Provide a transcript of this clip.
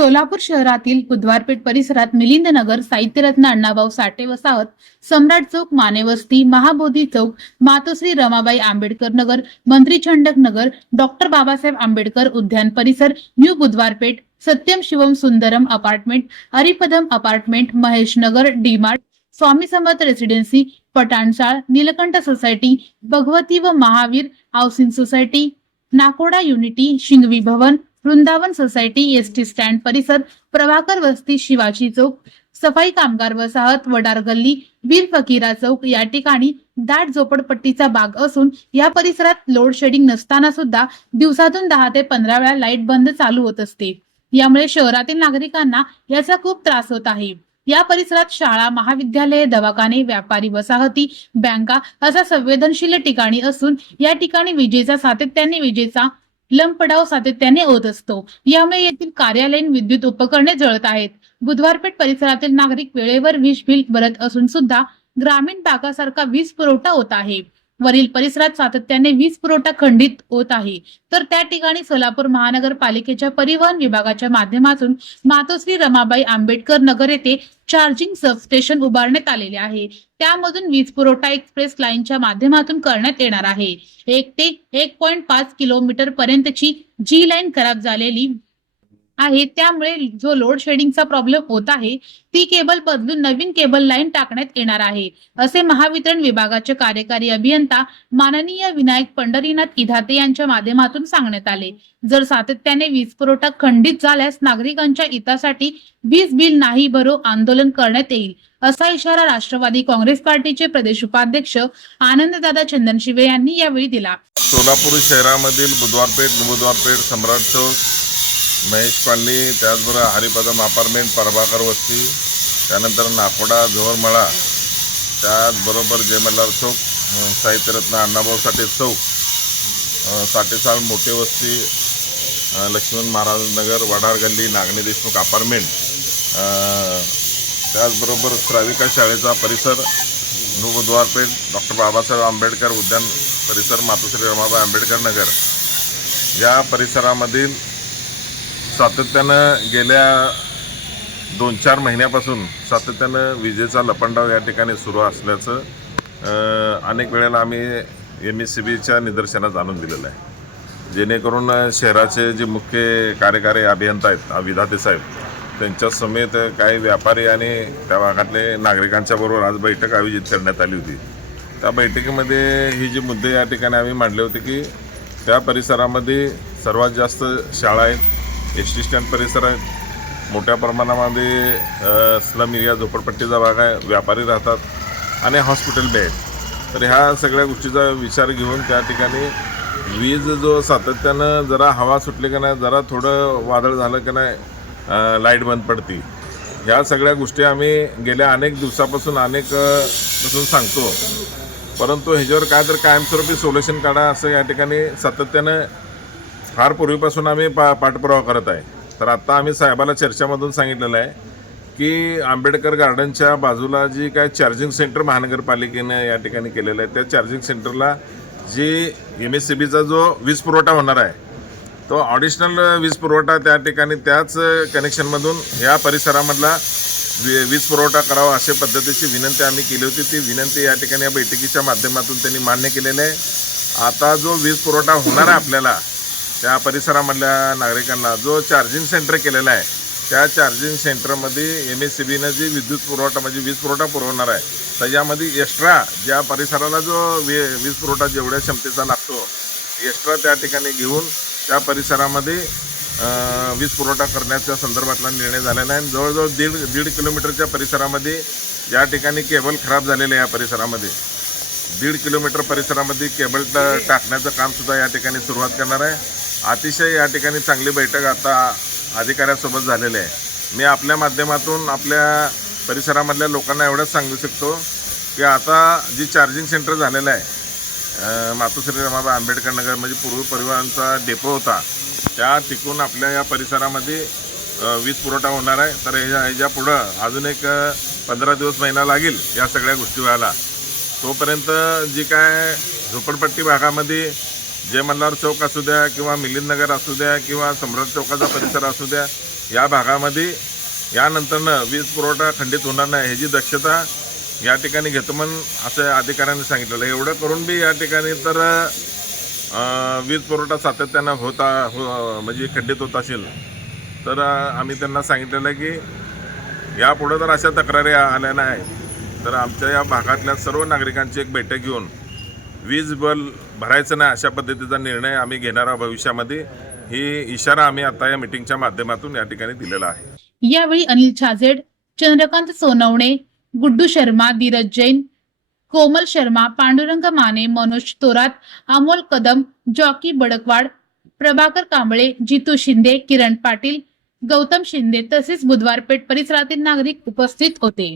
सोलापूर शहरातील बुधवारपेठ परिसरात मिलिंदनगर, साहित्यरत्न अण्णाभाऊ साठे वसाहत, सम्राट चौक, मानेवस्ती, महाबोधी चौक, मातोश्री रमाबाई आंबेडकर नगर, मंत्री छंडक नगर, डॉक्टर बाबासाहेब आंबेडकर उद्यान परिसर, new Budhwarpeth, Satyam Shivam Sundaram apartment, Haripadam apartment, Mahesh Nagar, DMart, Swami Samarth residency, Pathanchal, Nilkanth society, Bhagwati व Mahavir housing society, Nakoda unity, Shingvi Bhavan, Vrindavan society, ST stand परिसर, प्रभाकर वस्ती, शिवाजी चौक, सफाई कामगार वसाहत, वडार गल्ली, वीर फकीरा चौक या ठिकाणी दाट झोपडपट्टीचा भाग असून या परिसरात लोड शेडिंग नसताना सुद्धा दिवसातून 10 ते 15 वेळा लाईट बंद चालू होत असते। यामुळे शहरातील नागरिकांना याचा खूप त्रास होत आहे। या परिसरात शाळा, महाविद्यालये, दवाखाने, व्यापारी वसाहती, बँका अशा संवेदनशील ठिकाणी असून या ठिकाणी विजेचा लंपडाव सातत्याने होत असतो। यामुळे येथील कार्यालयीन विद्युत उपकरणे जळत आहेत। बुधवारपेठ परिसरातील नागरिक वेळेवर वीज बिल भरत असून सुद्धा ग्रामीण भागासारखा वीज पुरवठा होत आहे। वरील परिसरात सातत्याने वीज पुरवठा खंडित होत आहे, तर त्या ठिकाणी सोलापूर महानगरपालिकेच्या परिवहन विभागाच्या माध्यमातून मातोश्री रमाबाई आंबेडकर नगर येथे चार्जिंग सबस्टेशन उभारण्यात आलेले आहे। त्यामधून वीज पुरवठा एक्सप्रेस लाईनच्या माध्यमातून करण्यात येणार आहे। 1 ते 1.5 किलोमीटर पर्यंतची जी लाईन खराब झालेली आहे, त्यामुळे जो लोड शेडिंगचा प्रॉब्लेम होत आहे ती केबल बदलून नवीन केबल लाईन टाकण्यात येणार आहे, असे महावितरण विभागाचे कार्यकारी अभियंता माननीय विनायक पंढरीनाथ इधाते यांच्या माध्यमातून सांगण्यात आले। जर सातत्याने वीज पुरवठा खंडित झाल्यास नागरिकांच्या हितासाठी वीज बिल नाही भरो आंदोलन करण्यात येईल, असा इशारा राष्ट्रवादी काँग्रेस पार्टीचे प्रदेश उपाध्यक्ष आनंददादा चंदनशिवे यांनी यावेळी दिला। सोलापूर शहरामधील बुधवारपेठ, सम्राट चौक, महेश कॉलनी, त्याचबरोबर हरिपदम अपार्टमेंट, प्रभाकर वस्ती, त्यानंतर नाकोडा, जोहरमळा, त्याचबरोबर जय मल्हार चौक, साहित्यरत्न अण्णाभाऊ साठे चौक, साठेचाळ मोठे वस्ती, लक्ष्मण महाराज नगर, वडार गल्ली, नागणे देशमुख अपार्टमेंट, त्याचबरोबर श्राविका शाळेचा परिसर, न्यू बुधवारपेठ, डॉक्टर बाबासाहेब आंबेडकर उद्यान परिसर, मातोश्री रमाबाई आंबेडकर नगर या परिसरामधील सातत्यानं गेल्या 2-4 महिन्यापासून सातत्यानं विजेचा लपंडाव या ठिकाणी सुरू असल्याचं अनेक वेळेला आम्ही MSCBच्या निदर्शनास आणून दिलेलं आहे। जेणेकरून शहराचे जे मुख्य कार्यकारी अभियंता आहेत विधाते साहेब, त्यांच्या समेत काही व्यापारी आणि त्या भागातले नागरिकांच्या बरोबर आज बैठक आयोजित करण्यात आली होती। त्या बैठकीमध्ये ही जी मुद्दे या ठिकाणी आम्ही मांडले होते की त्या परिसरामध्ये सर्वात जास्त शाळा आहेत, एसटी स्टँड परिसर आहे, मोठ्या प्रमाणामध्ये स्लम एरिया झोपडपट्टीचा भाग आहे, व्यापारी राहतात आणि हॉस्पिटल बी आहेत। तर ह्या सगळ्या गोष्टीचा विचार घेऊन त्या ठिकाणी वीज जो सातत्यानं जरा हवा सुटली की नाही, जरा थोडं वादळ झालं की नाही लाईट बंद पडती, ह्या सगळ्या गोष्टी आम्ही गेल्या अनेक दिवसापासून पासून सांगतो, परंतु ह्याच्यावर काय तर कायमस्वरूपी सोल्युशन काढा असं या ठिकाणी सातत्यानं फार पूर्वीपासून आम्ही पाठपुरावा करत आहे। तर आत्ता आम्ही साहेबाला चर्चामधून सांगितलेलं आहे की आंबेडकर गार्डनच्या बाजूला जी काय चार्जिंग सेंटर महानगरपालिकेने या ठिकाणी केलेलं आहे, त्या चार्जिंग सेंटरला जी MSCBचा जो वीज पुरवठा होणार आहे तो ऑडिशनल वीज पुरवठा त्या ठिकाणी त्याच कनेक्शनमधून ह्या परिसरामधला वीज पुरवठा करावा अशा पद्धतीची विनंती आम्ही केली होती। ती विनंती या ठिकाणी या बैठकीच्या माध्यमातून त्यांनी मान्य केलेली आहे। आता जो वीज पुरवठा होणार आहे आपल्याला त्या परिसरामधल्या नागरिकांना, जो चार्जिंग सेंटर केलेला आहे त्या चार्जिंग सेंटरमध्ये MSCBनं जी विद्युत पुरवठा म्हणजे वीज पुरवठा पुरवणार आहे, त्याच्यामध्ये एक्स्ट्रा ज्या परिसराला जो वीज पुरवठा जेवढ्या क्षमतेचा लागतो एक्स्ट्रा त्या ठिकाणी घेऊन त्या परिसरामध्ये वीज पुरवठा करण्याच्या संदर्भातला निर्णय झालेला आहे। जवळजवळ दीड किलोमीटरच्या परिसरामध्ये या ठिकाणी केबल खराब झालेले आहे। या परिसरामध्ये 1.5 किलोमीटर परिसरामध्ये केबल टाकण्याचं कामसुद्धा या ठिकाणी सुरुवात करणार आहे। अतिशय या ठिकाणी चांगली बैठक आता अधिकाऱ्यांसोबत झालेली आहे। मी आपल्या माध्यमातून आपल्या परिसरामधल्या लोकांना एवढंच सांगू शकतो की आता जी चार्जिंग सेंटर झालेलं आहे मातोश्री रमाबाई आंबेडकर नगर म्हणजे पूर्व परिवहनचा डेपो होता, त्या टिकून आपल्या या परिसरामध्ये वीज पुरवठा होणार आहे। तर ह्याच्या पुढं अजून एक 15 दिवस महिना लागेल या सगळ्या गोष्टी व्हायला। तोपर्यंत जी काय झोपडपट्टी भागामध्ये जय मल्हार चौक असू द्या किंवा मिलिंदनगर असू द्या किंवा सम्राट चौकाचा परिसर असू द्या, या भागामध्ये यानंतरनं वीज पुरवठा खंडित होणार नाही ह्याची दक्षता या ठिकाणी घेतो म्हणून असं अधिकाऱ्यांनी सांगितलेलं आहे. एवढं करून बी या ठिकाणी तर वीज पुरवठा सातत्यानं म्हणजे खंडित होत असेल तर आम्ही त्यांना सांगितलेलं आहे की यापुढे जर अशा तक्रारी आल्या नाही तर आमच्या या भागातल्या सर्व नागरिकांची एक बैठक घेऊन वीज बिल भरायचं नाही अशा पद्धतीचा निर्णय आम्ही घेणार आहोत भविष्यामध्ये. ही इशारा आम्ही आता या मीटिंगच्या माध्यमातून या ठिकाणी दिलेला आहे. यावेळी अनिल छाजेड, चंद्रकांत सोनवणे, गुड्डू शर्मा, धीरज जैन, कोमल शर्मा, पांडुरंग माने, मनोज तोरात, अमोल कदम, जॉकी बडकवाड, प्रभाकर कांबळे, जितू शिंदे, किरण पाटील, गौतम शिंदे तसेच बुधवार पेठ परिसरातील नागरिक उपस्थित होते.